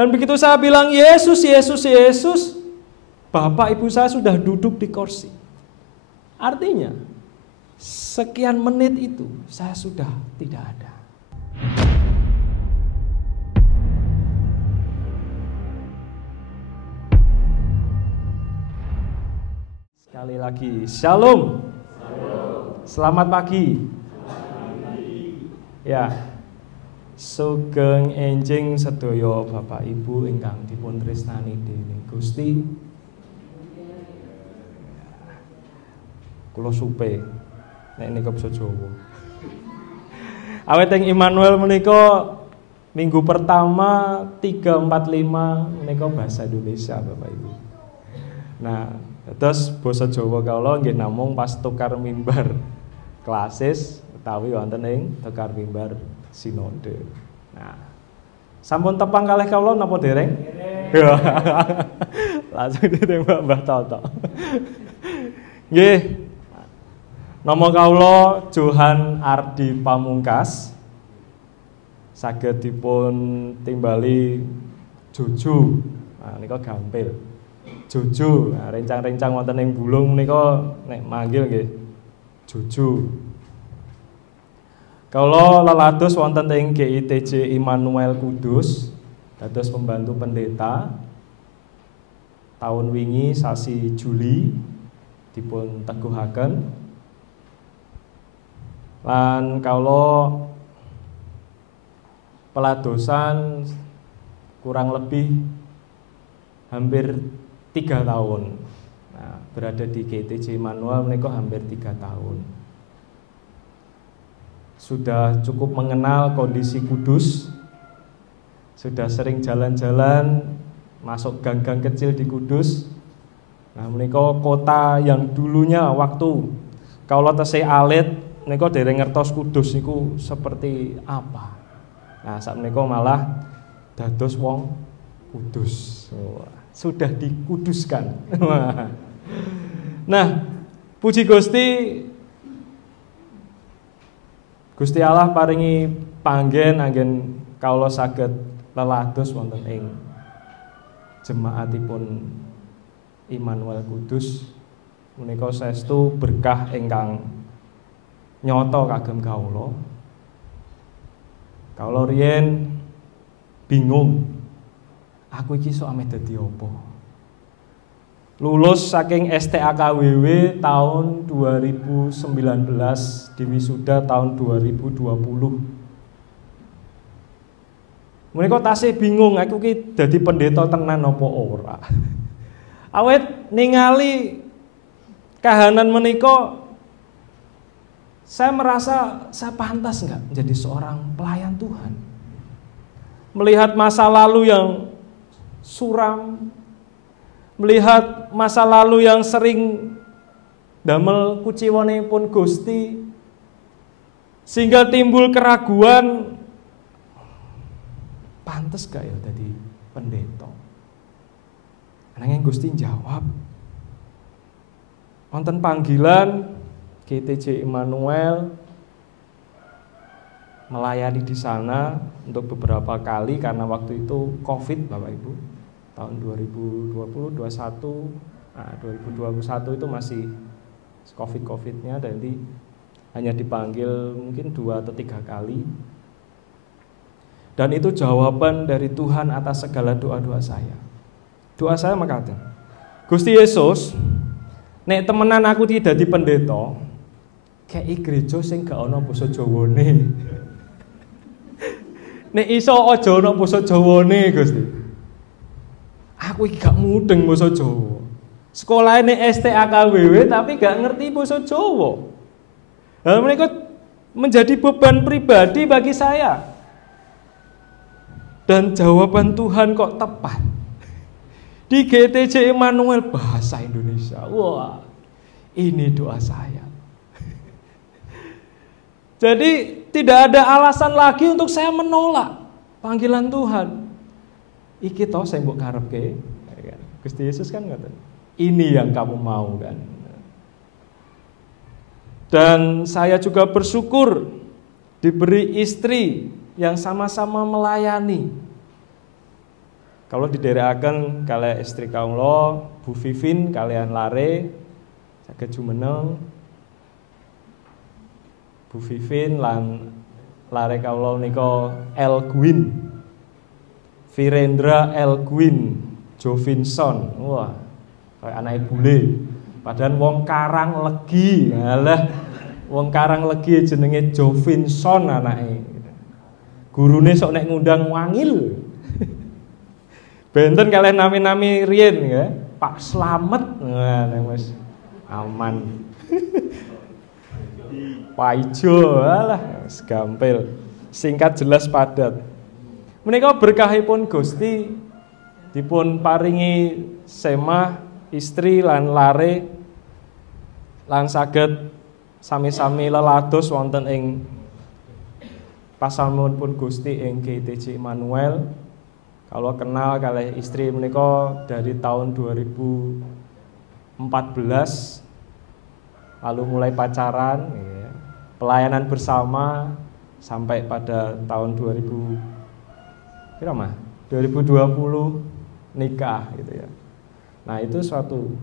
Dan begitu saya bilang Yesus, Yesus, Yesus, bapak ibu saya sudah duduk di kursi. Artinya, sekian menit itu saya sudah tidak ada. Sekali lagi, Shalom. Selamat pagi. Ya, sugeng enjing sedaya Bapak Ibu ingkang dipun tresnani dening Gusti. Kula supe nek nika basa Jawa. Awet ing Immanuel menika minggu pertama 3, 4, 5 menika bahasa Indonesia Bapak Ibu. Nah, terus basa Jawa kawula nggih namung pas tukar mimbar klasis utawi wonten ing tukar mimbar sinode. Nah, sampun tepang kalih kawula napa dereng? Langsung ditembak Mbah Toto. Nggih. Nama kawula Johan Ardi Pamungkas. Saged dipun timbali Jojo. Nah nika gampil. Jojo, nah, rencang-rencang wonten ing Bulung menika nek manggil nggih Jojo. Kawula lelados wonten ing GITJ Immanuel Kudus dados pembantu pendeta. Tahun wingi sasi Juli dipun teguhaken. Lan kawula peladosan kurang lebih hampir 3 tahun. Nah, berada di GITJ Immanuel menika hampir 3 tahun. Sudah cukup mengenal kondisi Kudus. Sudah sering jalan-jalan masuk gang-gang kecil di Kudus. Nah, menika kota yang dulunya waktu kawula tesih alit menika dereng ngertos Kudus niku seperti apa. Nah, sakmenika malah dados wong Kudus. Sudah dikuduskan. Nah, puji Gusti Allah paringi panggen anggen kawula saged lelados wonten ing jemaatipun Immanuel Kudus. Menika saestu berkah ingkang nyata kagem kawula. Kawula riyen bingung, aku iki sok ame dadi apa? Lulus saking STAKWW tahun 2019, diwisuda tahun 2020. Menika tasih bingung, aku iki dadi pendeta tenan apa ora. Awet ningali kahanan menika saya merasa saya pantas enggak menjadi seorang pelayan Tuhan. Melihat masa lalu yang suram, melihat masa lalu yang sering damel kuciwanipun Gusti, sehingga timbul keraguan, pantes gak ya dadi pendeta? Nanging Gusti jawab, wonten panggilan GITJ Immanuel melayani di sana untuk beberapa kali karena waktu itu Covid Bapak Ibu. Tahun 2020, 2021, nah 2021 itu masih Covid-Covid-nya, jadi hanya dipanggil mungkin 2 atau 3 kali. Dan itu jawaban dari Tuhan atas segala doa-doa saya. Doa saya makaten, Gusti Yesus, nek temenan aku tidak dadi pendeta, kei gereja sing gak ana basa Jawane. Nek iso aja ana basa Jawane, Gusti. Aku iki gak mudeng basa Jawa. Sekolahane STAKWW tapi gak ngerti basa Jawa. Hal menika menjadi beban pribadi bagi saya. Dan jawaban Tuhan kok tepat. Di GITJ Immanuel bahasa Indonesia. Wah, ini doa saya. Jadi tidak ada alasan lagi untuk saya menolak panggilan Tuhan. Iki toh saya mbok karepke. Gusti Yesus kan ngoten. Ini yang kamu mau kan. Dan saya juga bersyukur diberi istri yang sama-sama melayani. Kalau didherekaken kalih istri kawula Bu Vivin kalian Lare saged jumeneng. Bu Vivin lan Lare kawula nika Elguin Virendra Elguin Jovinson. Wah, kayak anake bule. Padahal wong Karang Legi. Alah, wong Karang Legi jenenge Jovinson anake. Gurune sok nek ngundang wangil. Benten kalian nami-nami riyen ya. Pak Slamet. Nah, Mas aman. Pak Ijo, alah gampil. Singkat jelas padat. Menika berkahipun Gusti dipun paringi semah istri lan lare lan saged sami-sami lelados wonten ing pasamunipun Gusti ing GTJ Immanuel. Kalau kenal kalih istri menika dari tahun 2014 lalu mulai pacaran ya. Pelayanan bersama sampai pada tahun 2020 nikah gitu ya. Nah, itu suatu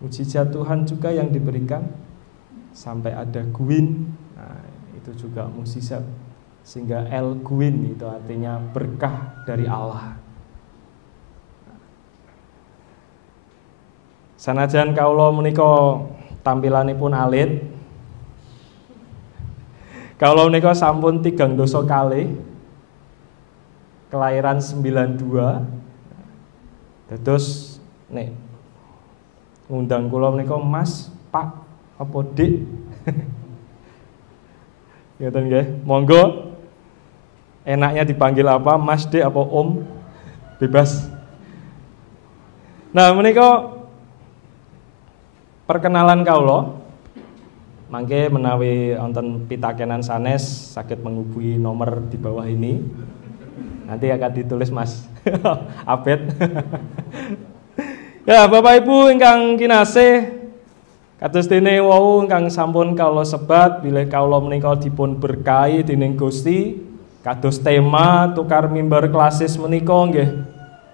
mujizat Tuhan juga yang diberikan sampai ada Gwyn. Nah, itu juga mujizat sehingga El Gwyn itu artinya berkah dari Allah. Sanajan kawula menika tampilanipun alit, kawula menika sampun 3 dosa kalih, kelahiran 92. Dados nek ngundang kula menika Mas, Pak, apa Dik? Ngoten nggih. Monggo enaknya dipanggil apa? Mas, Dik apa Om? Bebas. Nah, menika perkenalan kawula. Mangke menawi wonten pitakenan sanes saged menghubungi nomor di bawah ini. Nanti akan ditulis Mas Abed. Ya, Bapak Ibu ingkang kinasih, kados dene wau ingkang sampun kawula sebat bilih kawula menika dipun berkahi dening Gusti kados tema tukar mimbar klasis menika nggih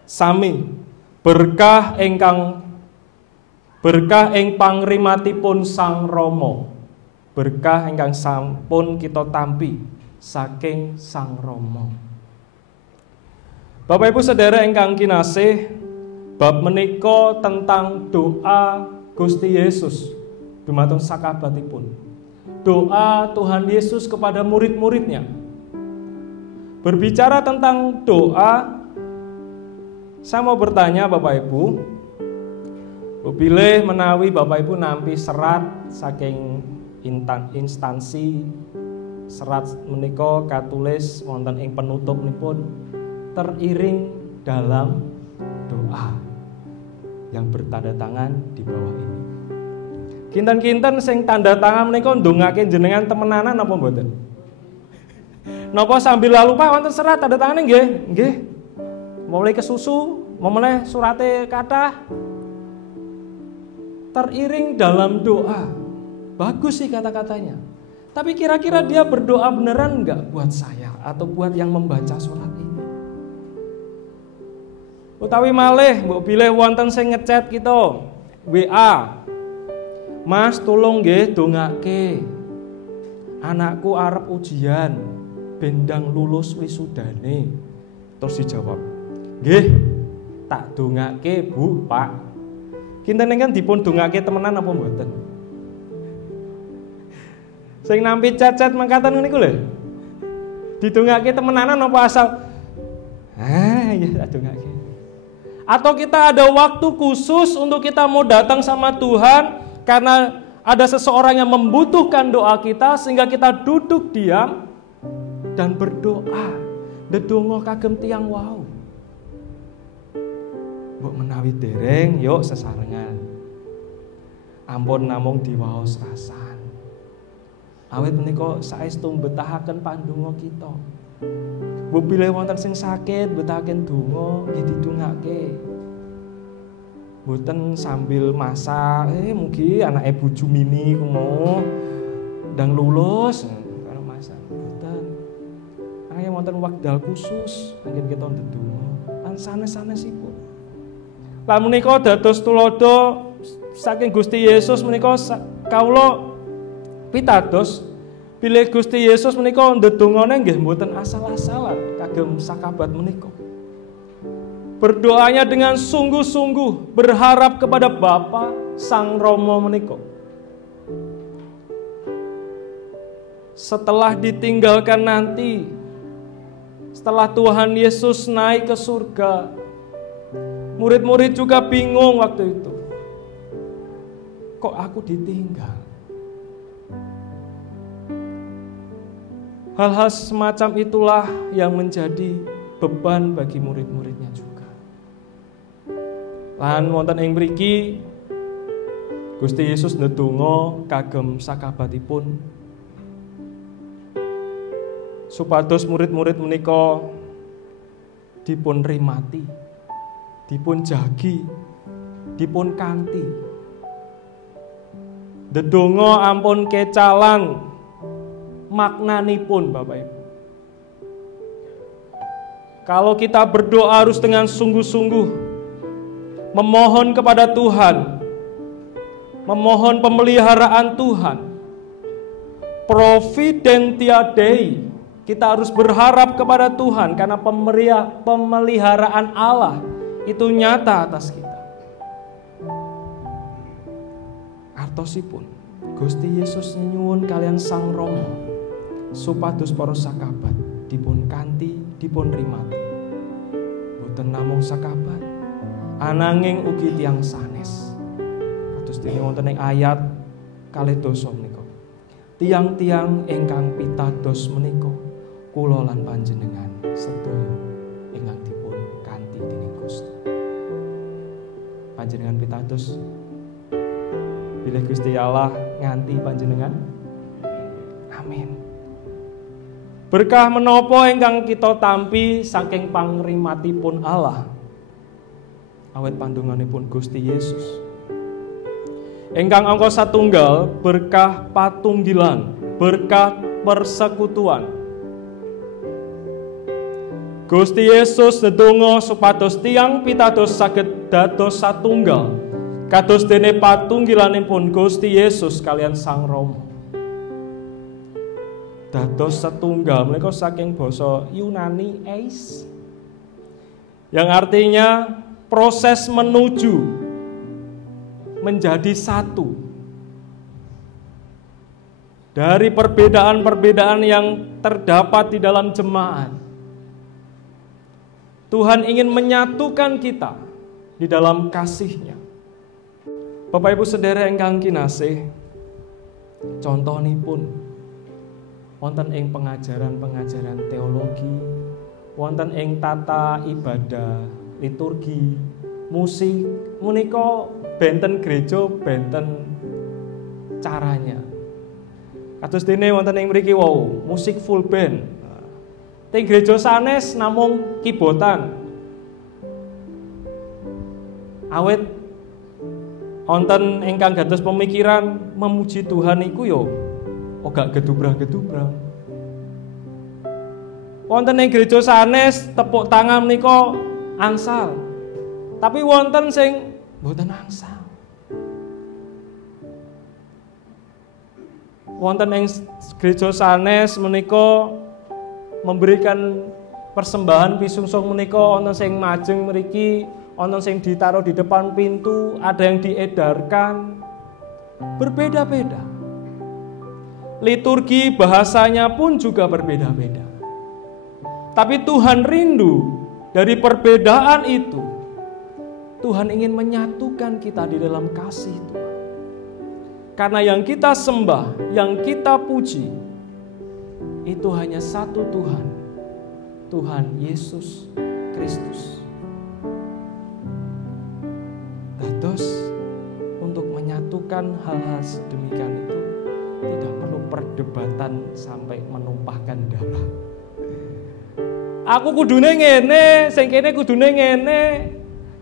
sami berkah ing pangrimatipun Sang Rama. Berkah ingkang sampun kita tampi saking Sang Rama. Bapak Ibu Saudara ingkang kinasih, bab menika tentang doa Gusti Yesus dumateng sakabatipun. Doa Tuhan Yesus kepada murid-muridnya. Berbicara tentang doa, saya mau bertanya Bapak Ibu, bilih menawi Bapak Ibu nampi serat saking instansi, serat menika katulis wonten ing penutupipun teriring dalam doa yang bertanda tangan di bawah ini. Kinten-kinten sing tanda tangan menika ndongake jenengan temenanan apa mboten? Napa sambil lalu Pak wonten serat tanda tangane nggih? Nggih. Mulai kesusu, mulai surate kathah. Teriring dalam doa. Bagus sih kata-katanya. Tapi kira-kira dia berdoa beneran enggak buat saya atau buat yang membaca surat ini? Utawi malih mbok bilih wonten sing ngechat kita WA. Mas tolong nggih dongake. Anakku arep ujian, bendang lulus wisudane. Terus dijawab, "Nggih, tak dongake, Bu, Pak." Kinten kan dipun dongake temenan apa mboten? Sing nampi chat-chat mangkatan niku lho. Didongake temenanan apa asal? Ya tak dongake. Atau kita ada waktu khusus untuk kita mau datang sama Tuhan karena ada seseorang yang membutuhkan doa kita sehingga kita duduk diam dan berdoa. Ndedonga kagem tiyang wau. Mbok menawi dereng yuk sesarengan. Ampun namung diwaos rasan. Awit menika saestu mbetahaken pandonga kita. Mbok bilih wonten sing sakit betahaken donga nggih didongake. Mboten sambil masak, mugi anake bojo mini ku mau ndang lulus karo masak. Mboten. Ayo wonten wekdal khusus anggen kita ndedonga. Lan sanes-sanesipun. Lan menika dados tulodo saking Gusti Yesus menika kawula pitados bilih Gusti Yesus menika ndedongane nggih mboten asal-asalan kagem sakabat menika. Berdoanya dengan sungguh-sungguh berharap kepada Bapa Sang Rama menika. Setelah ditinggalkan nanti, setelah Tuhan Yesus naik ke surga, murid-murid juga bingung waktu itu. Kok aku ditinggal? Hal-hal semacam itulah yang menjadi beban bagi murid-muridnya juga. Lan wonten ing mriki Gusti Yesus ndedonga kagem sakabatipun supados murid-murid menika dipun rimati, dipun jagi, dipun kanthi. Ndedonga ampun kecalan maknanipun Bapak Ibu. Kalau kita berdoa harus dengan sungguh-sungguh memohon kepada Tuhan, memohon pemeliharaan Tuhan. Providentia Dei, kita harus berharap kepada Tuhan karena pemeliharaan Allah itu nyata atas kita. Artosipun Gusti Yesus nyuwun kalian Sang Rama supados para sakabat dipun kanthi, dipun rimati. Boten namung sakabat, ananging ugi tiyang sanes. Kados dene wonten ing ayat 2 menika. Tiang-tiang ingkang pitados menika kula lan panjenengan sedaya ingkang dipun kanthi dening Gusti. Panjenengan pitados bilih Gusti Allah nganti panjenengan. Amin. Berkah menapa ingkang kita tampi saking pangrimatipun Allah. Awet pandonganipun Gusti Yesus ingkang angka satunggal, berkah patunggilan, berkah persekutuan. Gusti Yesus ndedonga supados tiyang pitados saged dados satunggal kados dene patunggilanipun Gusti Yesus kalian Sang Rama. Dados setunggal menika saking basa Yunani eis, yang artinya proses menuju menjadi satu dari perbedaan-perbedaan yang terdapat di dalam jemaat. Tuhan ingin menyatukan kita di dalam kasih-Nya. Bapak Ibu sedherek ingkang kinasih, contonipun wonten ing pengajaran-pengajaran teologi, wonten ing tata ibadah, liturgi, musik, menika benten gereja, benten caranya. Kados dene wonten ing mriki wau, musik full band. Teng gereja sanes namung kibotan. Awet wonten ingkang gados pemikiran memuji Tuhan iku yo ora gedubrang-gedubrang. Wonten ing gereja sanes tepuk tangan menika angsal. Tapi wonten sing mboten angsal. Wonten ing gereja sanes menika memberikan persembahan pisungsung menika wonten sing majeng mriki, wonten sing ditaruh di depan pintu, ada yang diedarkan. Berbeda-beda. Liturgi bahasanya pun juga berbeda-beda. Tapi Tuhan rindu dari perbedaan itu. Tuhan ingin menyatukan kita di dalam kasih Tuhan. Karena yang kita sembah, yang kita puji, itu hanya satu Tuhan. Tuhan Yesus Kristus. Dados untuk menyatukan hal-hal sedemikian itu tidak perlu perdebatan sampai menumpahkan darah. Aku kudune ngene, sing kene kudune ngene.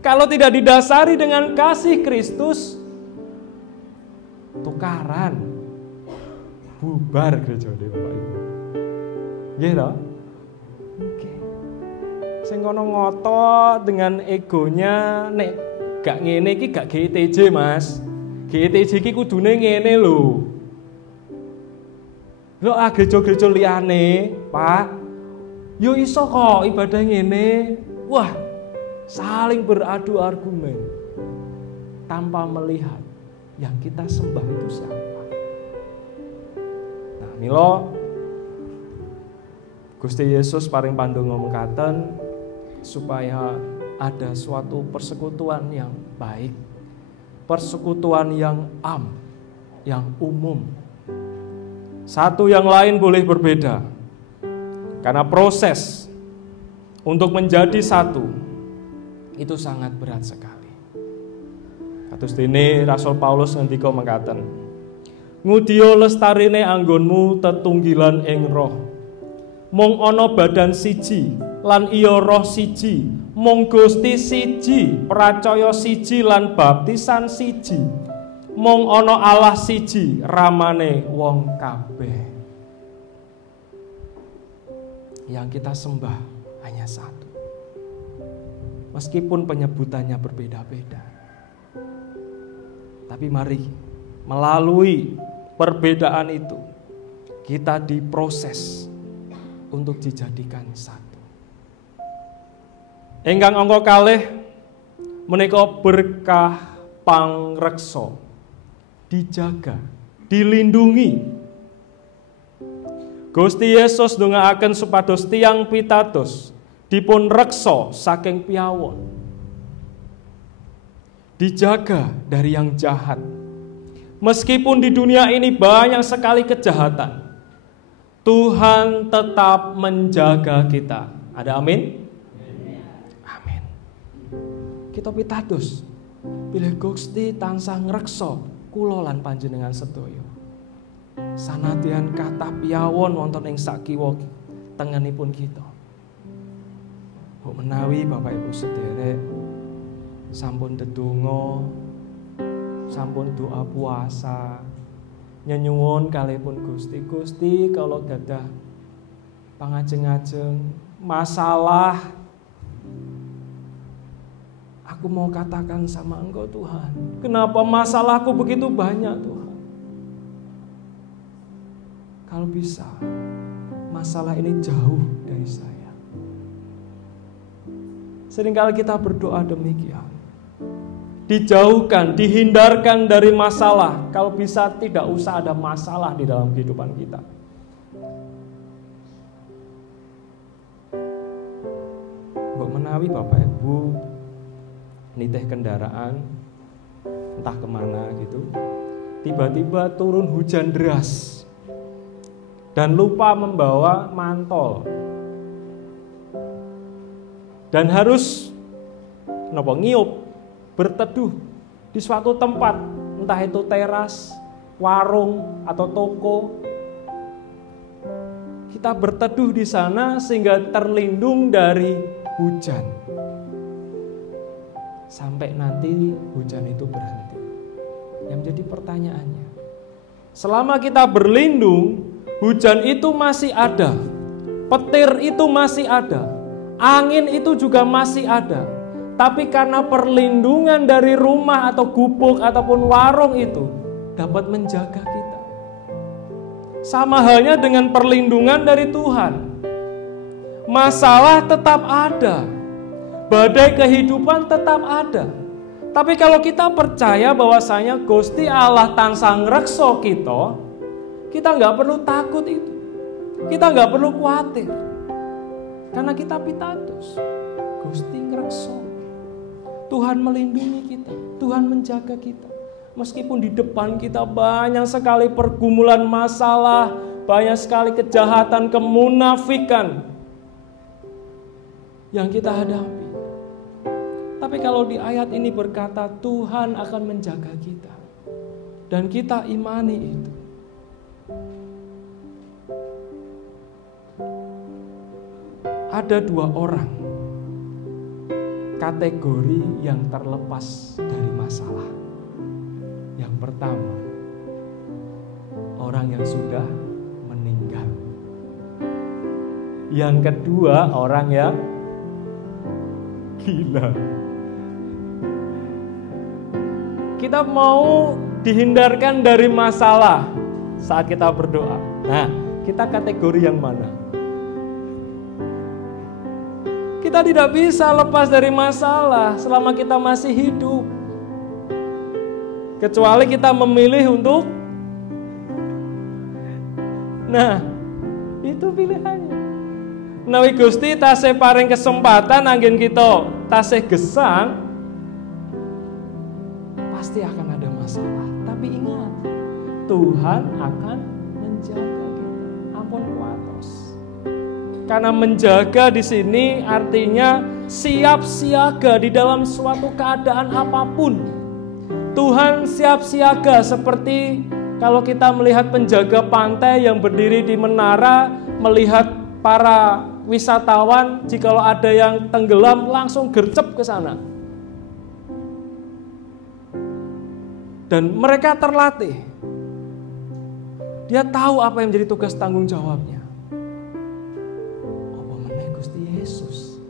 Kalau tidak didasari dengan kasih Kristus, tukaran, bubar gereja Bapak Ibu. Nggih to? Oke. Sing kono ngotot dengan egonya, nek gak ngene iki gak GTJ, Mas. GTJ iki kudune ngene lho. Lho gereja-gereja liyane, Pak. Yo iso kok ibadah ngene. Wah, saling beradu argumen tanpa melihat yang kita sembah itu siapa. Nah, milo Gusti Yesus paring pandu ngomong katen supaya ada suatu persekutuan yang baik, persekutuan yang yang umum. Satu yang lain boleh berbeda, karena proses untuk menjadi satu itu sangat berat sekali. Kados dene Rasul Paulus ngendika mekaten, ngudiya lestarine anggonmu tetunggilan ing roh. Mung ana badan siji lan iya roh siji, mung Gusti siji, pracaya siji lan baptisan siji. Mung ana Allah siji, ramane wong kabeh. Yang kita sembah hanya satu. Meskipun penyebutannya berbeda-beda. Tapi mari melalui perbedaan itu kita diproses untuk dijadikan satu. Ingkang angka kalih menika berkah pangreksa, dijaga, dilindungi. Gusti Yesus ndongaaken supados tiyang pitados dipun reksa saking piyawon, dijaga dari yang jahat. Meskipun di dunia ini banyak sekali kejahatan, Tuhan tetap menjaga kita. Ada amin? Amin. Kita pitados bilih Gusti tansah ngreksa kula lan panjenengan sedaya. Sanadyan kathah piyawon wonten ing sak kiwa tengenipun kita. Mbok menawi Bapak Ibu sederek sampun ndedonga, sampun doa puasa, nyuwun kalihipun Gusti. Gusti, kalau gadah pangajeng-ajeng masalah, aku mau katakan sama Engkau Tuhan, kenapa masalahku begitu banyak Tuhan? Kalau bisa, masalah ini jauh dari saya. Seringkali kita berdoa demikian. Dijauhkan, dihindarkan dari masalah. Kalau bisa tidak usah ada masalah di dalam kehidupan kita. Mbok menawi Bapak Ibu nitih kendaraan entah kemana gitu, tiba-tiba turun hujan deras dan lupa membawa mantol dan harus ngiyup berteduh di suatu tempat, entah itu teras, warung, atau toko. Kita berteduh di sana sehingga terlindung dari hujan. Sampai nanti hujan itu berhenti. Yang menjadi pertanyaannya, selama kita berlindung, hujan itu masih ada, petir itu masih ada, angin itu juga masih ada. Tapi karena perlindungan dari rumah atau gubuk ataupun warung itu dapat menjaga kita. Sama halnya dengan perlindungan dari Tuhan. Masalah tetap ada, badai kehidupan tetap ada. Tapi kalau kita percaya bahwasanya Gusti Allah tansah ngreksa kita nggak perlu takut itu. Kita nggak perlu khawatir. Karena kita pitados Gusti ngreksa. Tuhan melindungi kita, Tuhan menjaga kita. Meskipun di depan kita banyak sekali pergumulan masalah, banyak sekali kejahatan, kemunafikan yang kita hadapi. Tapi kalau di ayat ini berkata Tuhan akan menjaga kita, dan kita imani itu. Ada dua orang kategori yang terlepas dari masalah. Yang pertama, orang yang sudah meninggal. Yang kedua, orang yang Gila. Kita mau dihindarkan dari masalah saat kita berdoa. Nah, kita kategori yang mana? Kita tidak bisa lepas dari masalah selama kita masih hidup. Kecuali kita memilih untuk, nah, itu pilihannya. Menawi Gusti tasih paring kesempatan anggen kita tasih gesang, pasti akan ada masalah. Tapi ingat, Tuhan akan menjaga kita. Ampun kuatos. Karena menjaga di sini artinya siap siaga di dalam suatu keadaan apapun. Tuhan siap siaga seperti kalau kita melihat penjaga pantai yang berdiri di menara, melihat para wisatawan, jikalau ada yang tenggelam langsung gercep ke sana. Dan mereka terlatih. Dia tahu apa yang menjadi tugas tanggung jawabnya. Apa meneh Gusti Yesus?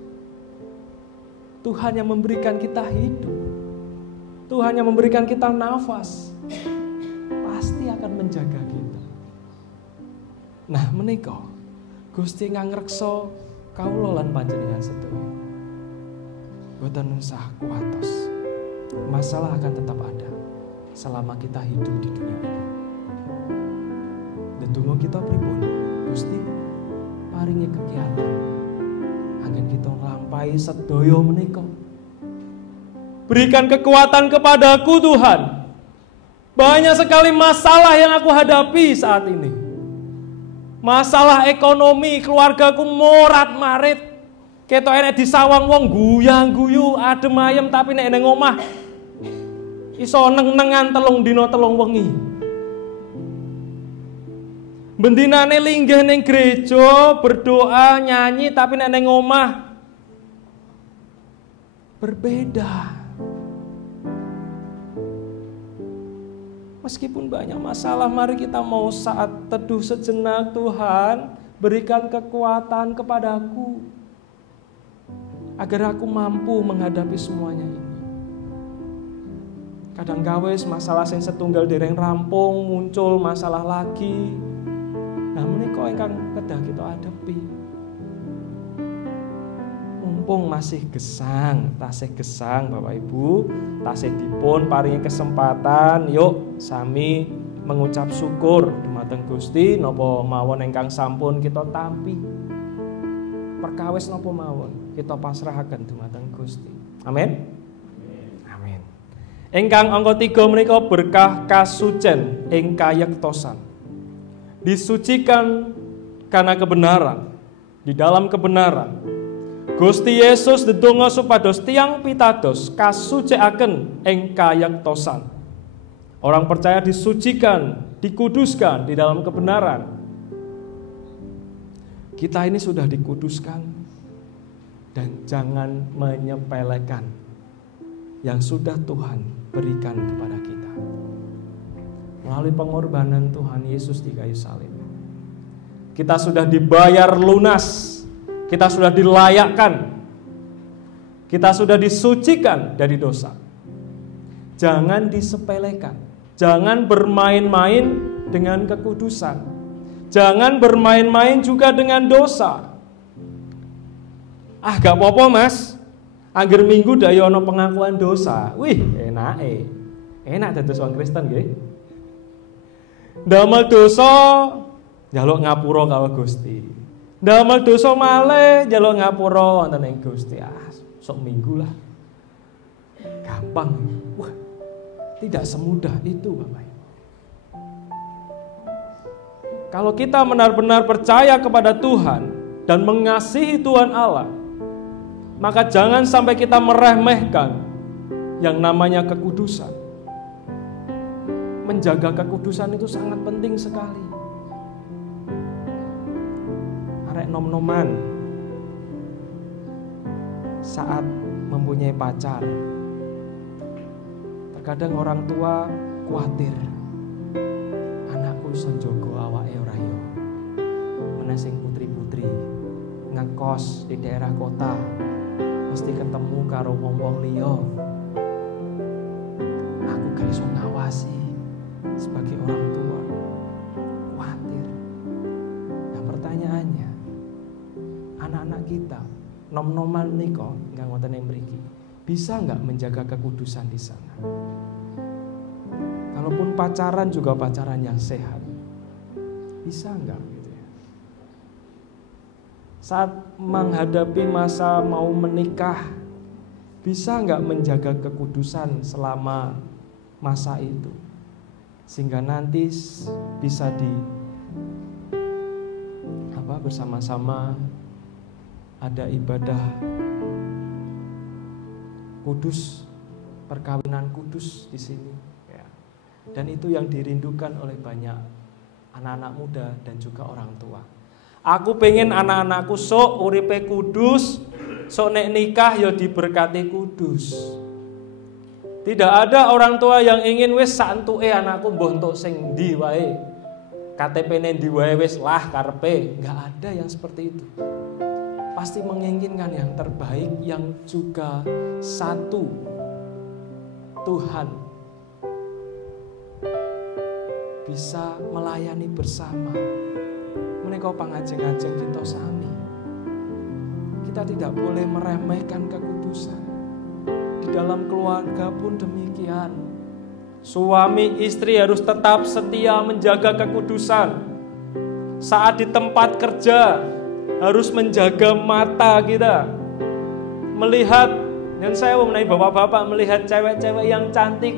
Tuhan yang memberikan kita hidup. Tuhan yang memberikan kita nafas. Pasti akan menjaga kita. Nah, menika Gusti ngangreksa kawula lan panjenengan sedaya. Boten usah kuatos. Masalah akan tetap ada selama kita hidup di dunia ini. Ndedonga kita pripun? Gusti paringi kegiatan angin kita nglampahi sedaya menika. Berikan kekuatan kepadaku Tuhan. Banyak sekali masalah yang aku hadapi saat ini. Masalah ekonomi, keluargaku morat-marit. Ketok enek disawang wong guyang-guyu, adem ayem tapi nek nang omah iso neng-nengan 3 dina 3 wengi. Bendinane linggih ning gereja, berdoa, nyanyi tapi nek nang omah berbeda. Meskipun banyak masalah, mari kita mau saat teduh sejenak. Tuhan, berikan kekuatan kepadaku agar aku mampu menghadapi semuanya ini. Kadang gawes masalah sing setunggal dereng rampung, muncul masalah lagi. Nah, menika ingkang kedah kita hadapi. Mumpung masih gesang, tasih gesang Bapak Ibu, tasih dipun paringi kesempatan, yuk sami mengucap syukur dumateng Gusti napa mawon ingkang sampun kita tampi. Perkawis napa mawon kita pasrahaken dumateng Gusti. Amin. Amin. Ingkang angka 3 menika berkah kasucen ing kayektosan. Disucikan karena kebenaran, di dalam kebenaran. Gusti Yesus ndedonga supados tiyang pitados kasucikaken ing kayektosan. Orang percaya disucikan, dikuduskan di dalam kebenaran. Kita ini sudah dikuduskan dan jangan menyepelekan yang sudah Tuhan berikan kepada kita. Melalui pengorbanan Tuhan Yesus di kayu salib. Kita sudah dibayar lunas. Kita sudah dilayakkan. Kita sudah disucikan dari dosa. Jangan disepelekan. Jangan bermain-main dengan kekudusan. Jangan bermain-main juga dengan dosa. Gak apa-apa mas. Angger minggu dak yo ana pengakuan dosa. Wih, enake. Enak dados wong Kristen nggih. Ndamel dosa njaluk ngapura karo Gusti. Ndamel dosa malih njaluk ngapura wonten ing Gusti. Sok minggu lah. Gampang. Wah, tidak semudah itu Bapak Ibu. Kalau kita benar-benar percaya kepada Tuhan dan mengasihi Tuhan Allah, maka jangan sampai kita meremehkan yang namanya kekudusan. Menjaga kekudusan itu sangat penting sekali. Arek nom-noman saat mempunyai pacar, terkadang orang tua khawatir anakku iso njogo awake ora yo. Menawa sing putri-putri ngekos di daerah kota, mesti ketemu karo wong-wong liya. Aku gak iso ngawasi sebagai orang tua. Khawatir. Nah, pertanyaannya, anak-anak kita nom-noman nika nggak ngoten yang mriki, bisa nggak menjaga kekudusan di sana? Kalaupun pacaran juga pacaran yang sehat, bisa nggak gitu ya? Saat menghadapi masa mau menikah, bisa nggak menjaga kekudusan selama masa itu, sehingga nanti bisa bersama-sama ada ibadah kudus, perkawinan kudus di sini. Dan itu yang dirindukan oleh banyak anak-anak muda dan juga orang tua. Aku pengen anak-anakku sok uripe kudus, sok nek nikah ya diberkati kudus. Tidak ada orang tua yang ingin wis santuke anakku mbah entuk sing ndi wae. KTP-ne ndi wae wis lah karepe. Enggak ada yang seperti itu. Pasti menginginkan yang terbaik, yang juga satu Tuhan bisa melayani bersama. Menika pangajeng-ajeng kita sami. Kita tidak boleh meremehkan kekudusan. Di dalam keluarga pun demikian. Suami istri harus tetap setia menjaga kekudusan. Saat di tempat kerja harus menjaga mata kita. Melihat, dan saya mengenai bapak-bapak melihat cewek-cewek yang cantik.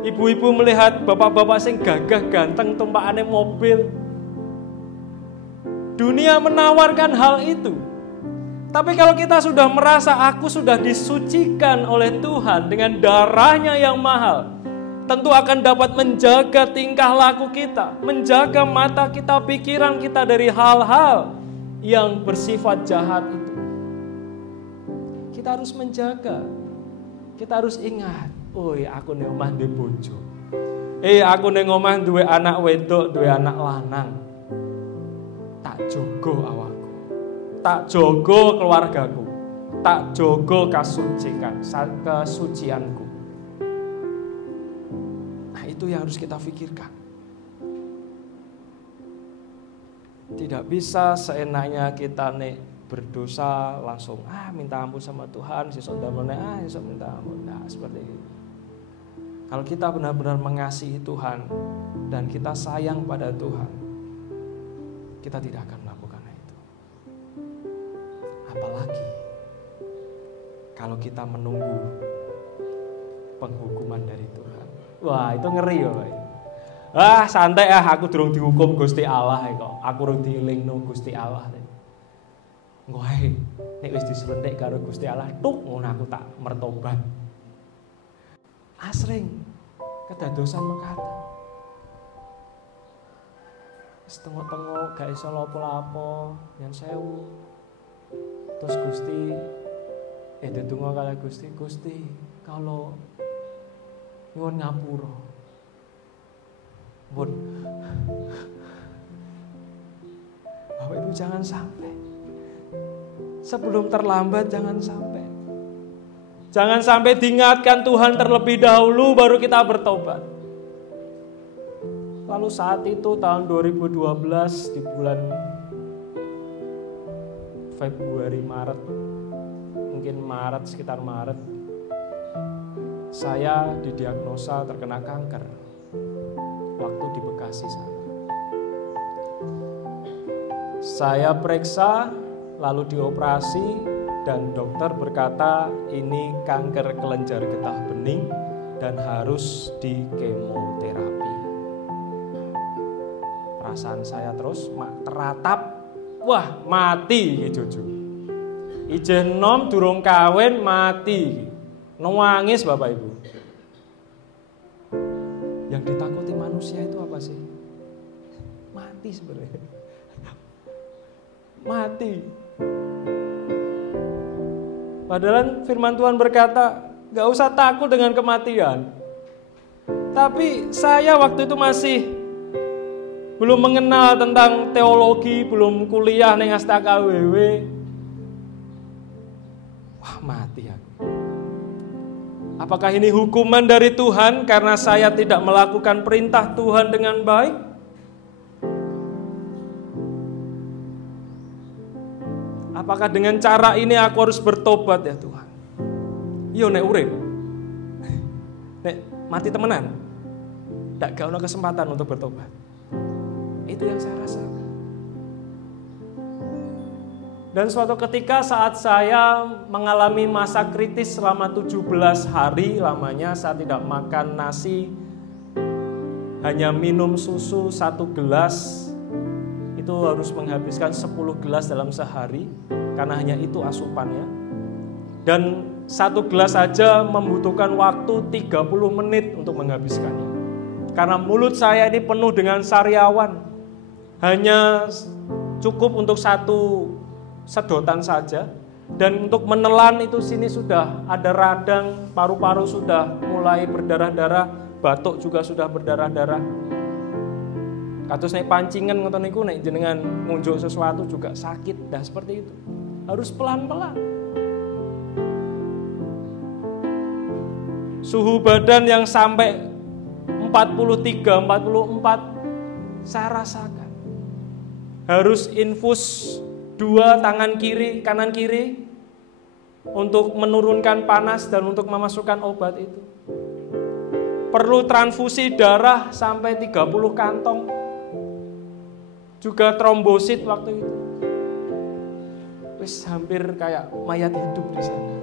Ibu-ibu melihat bapak-bapak sing gagah ganteng tumpakane mobil. Dunia menawarkan hal itu. Tapi kalau kita sudah merasa aku sudah disucikan oleh Tuhan dengan darahnya yang mahal, tentu akan dapat menjaga tingkah laku kita, menjaga mata kita, pikiran kita dari hal-hal yang bersifat jahat itu. Kita harus menjaga. Kita harus ingat, aku ning omah duwe bojo. Aku ning omah duwe anak wedok, duwe anak lanang. Tak jogo awakku. Tak jogo keluargaku. Tak jogo kesucianku. Nah, itu yang harus kita pikirkan. Tidak bisa seenaknya kita berdosa langsung minta ampun sama Tuhan, sesuk ndamene sesuk minta ampun. Nah, seperti itu. Kalau kita benar-benar mengasihi Tuhan dan kita sayang pada Tuhan, kita tidak akan melakukan itu. Apalagi kalau kita menunggu penghukuman dari Tuhan. Wah, itu ngeri ya, Pak. Santai aku durung dihukum Gusti Allah kok. Aku durung dielingno Gusti Allah. Engko ae nek wis diselentik karo Gusti Allah, ngono aku tak mertobat. Asring kedadosan mekaten. Setengah-tengah gak iso lapo-lapo, yen sewu. Terus Gusti ndedonga kali Gusti, kalau nyuwun ngapura. Pun Bapak Ibu jangan sampai. Sebelum terlambat jangan sampai. Jangan sampai diingatkan Tuhan terlebih dahulu baru kita bertobat. Lalu saat itu tahun 2012 di bulan Februari, Maret, mungkin Maret, sekitar Maret, saya didiagnosa terkena kanker waktu di Bekasi sana. Saya periksa, lalu dioperasi, dan dokter berkata ini kanker kelenjar getah bening dan harus di kemoterapi. Perasaan saya terus teratap, wah mati Jojo. Ijen nom durung kawin mati. Nangis Bapak Ibu. Yang ditakuti manusia itu apa sih? Mati sebenarnya. Mati. Padahal firman Tuhan berkata, gak usah takut dengan kematian. Tapi saya waktu itu masih belum mengenal tentang teologi, belum kuliah neng STKWW. Wah, mati aku. Apakah ini hukuman dari Tuhan karena saya tidak melakukan perintah Tuhan dengan baik? Apakah dengan cara ini aku harus bertobat ya Tuhan? Yo nek urip. Nek mati temenan. Ndak gak ada kesempatan untuk bertobat. Itu yang saya rasakan. Dan suatu ketika saat saya mengalami masa kritis selama 17 hari lamanya, saya tidak makan nasi, hanya minum susu 1 gelas, itu harus menghabiskan 10 gelas dalam sehari, karena hanya itu asupannya. Dan 1 gelas saja membutuhkan waktu 30 menit untuk menghabiskannya. Karena mulut saya ini penuh dengan sariawan, hanya cukup untuk 1 sedotan saja, dan untuk menelan itu sini sudah ada radang, paru-paru sudah mulai berdarah-darah, batuk juga sudah berdarah-darah. Kados nek pancingan ngoten niku nek jenengan ngunjuk sesuatu juga sakit, dah seperti itu. Harus pelan-pelan. Suhu badan yang sampai 43, 44 saya rasakan. Harus infus 2 tangan kiri, kanan kiri untuk menurunkan panas dan untuk memasukkan obat itu. Perlu transfusi darah sampai 30 kantong. Juga trombosit waktu itu. Wis hampir kayak mayat hidup di sana.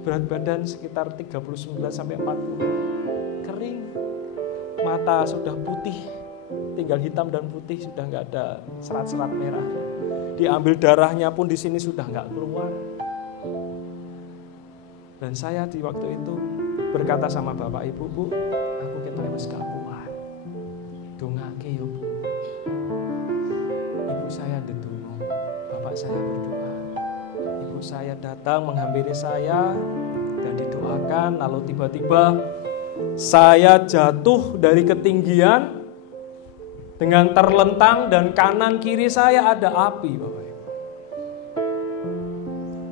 Berat badan sekitar 39 sampai 40. Kering. Mata sudah putih, tinggal hitam dan putih, sudah enggak ada serat-serat merah. Diambil darahnya pun di sini sudah enggak keluar. Dan saya di waktu itu berkata sama Bapak Ibu, Bu, aku ketoke wis gak kuat. Dongake yo, Bu. Ibu saya ndedonga, bapak saya berdoa. Ibu saya datang menghampiri saya dan didoakan, lalu tiba-tiba saya jatuh dari ketinggian dengan terlentang dan kanan kiri saya ada api, Bapak Ibu.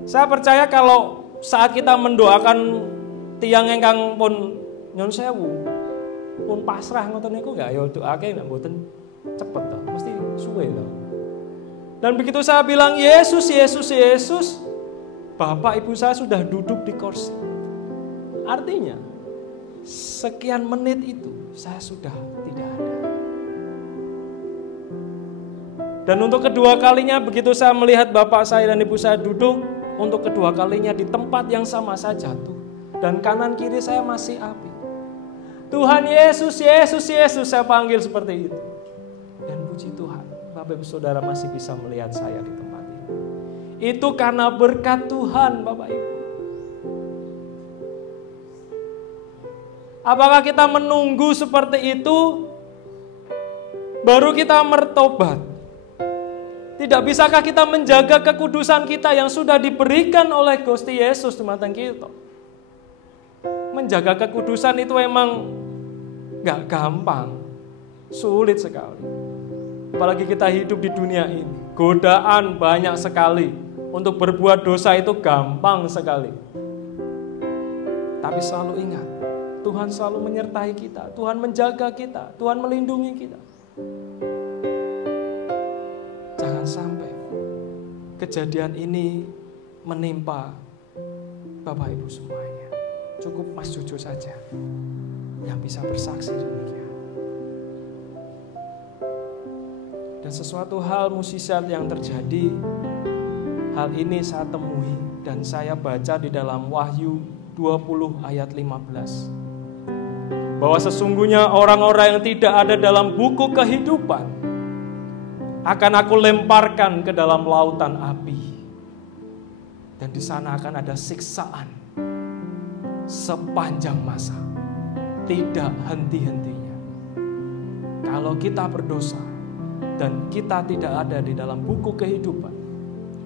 Saya percaya kalau saat kita mendoakan tiang ingkang pun nyun sewu, pun pasrah ngoten niku enggak ya doake nek mboten cepet to, mesti suwe to. Dan begitu saya bilang Yesus, Yesus, Yesus, Bapak Ibu saya sudah duduk di kursi. Artinya sekian menit itu saya sudah tidak ada. Dan untuk kedua kalinya begitu saya melihat bapak saya dan ibu saya duduk, untuk kedua kalinya di tempat yang sama saya jatuh. Dan kanan kiri saya masih api. Tuhan Yesus, Yesus, Yesus saya panggil seperti itu. Dan puji Tuhan, Bapak Ibu Saudara masih bisa melihat saya di tempat ini. Itu karena berkat Tuhan, Bapak Ibu. Apakah kita menunggu seperti itu baru kita bertobat? Tidak bisakah kita menjaga kekudusan kita yang sudah diberikan oleh Gusti Yesus dumateng kita? Menjaga kekudusan itu emang gak gampang, sulit sekali. Apalagi kita hidup di dunia ini, godaan banyak sekali. Untuk berbuat dosa itu gampang sekali. Tapi selalu ingat, Tuhan selalu menyertai kita, Tuhan menjaga kita, Tuhan melindungi kita. Jangan sampai kejadian ini menimpa Bapak Ibu semuanya. Cukup Mas Jojo saja yang bisa bersaksi demikian. Dan sesuatu hal mukjizat yang terjadi, hal ini saya temui dan saya baca di dalam Wahyu 20 ayat 15. Bahwa sesungguhnya orang-orang yang tidak ada dalam buku kehidupan akan aku lemparkan ke dalam lautan api. Dan di sana akan ada siksaan sepanjang masa, tidak henti-hentinya. Kalau kita berdosa dan kita tidak ada di dalam buku kehidupan,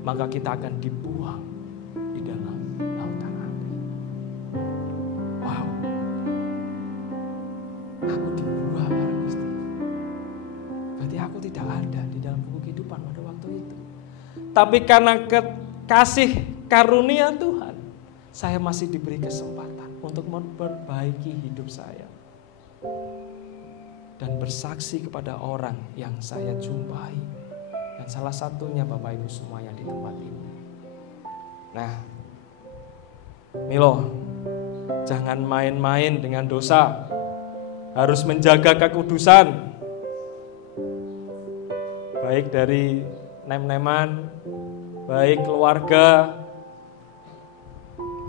maka kita akan dibuang di dalam lautan api. Wow, aku dibuang oleh Gusti. Berarti aku tidak ada di dalam buku kehidupan pada waktu itu. Tapi karena kasih karunia Tuhan, saya masih diberi kesempatan untuk memperbaiki hidup saya dan bersaksi kepada orang yang saya jumpai. Dan salah satunya Bapak Ibu semua yang di tempat ini. Nah, Milo, jangan main-main dengan dosa. Harus menjaga kekudusan. Baik dari nem-neman, baik keluarga.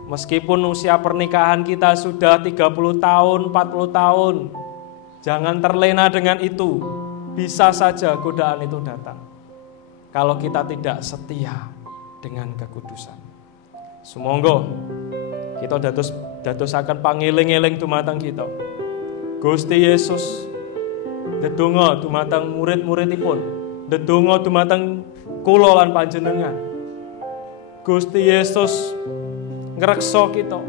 Meskipun usia pernikahan kita sudah 30 tahun, 40 tahun, jangan terlena dengan itu. Bisa saja godaan itu datang kalau kita tidak setia dengan kekudusan. Sumangga kita dadosaken pangeling-eling dumateng kita. Gusti Yesus ndedonga dumateng murid-muridipun, ndedonga dumateng kula lan panjenengan. Gusti Yesus ngreksa kita.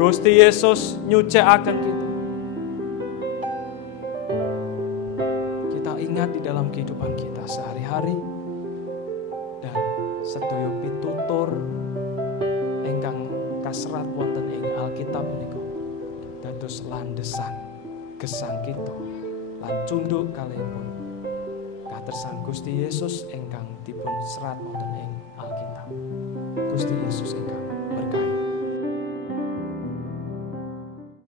Gusti Yesus nyucikaken kita. Kita ingat di dalam kehidupan kita sehari-hari dan sedaya pitutur ingkang kasrat wonten ing Alkitab menika dados landesan gesang kita lan cunduk kalihipun katersan Gusti Yesus ingkang dipun serat wonten ing Alkitab. Gusti Yesus ingkang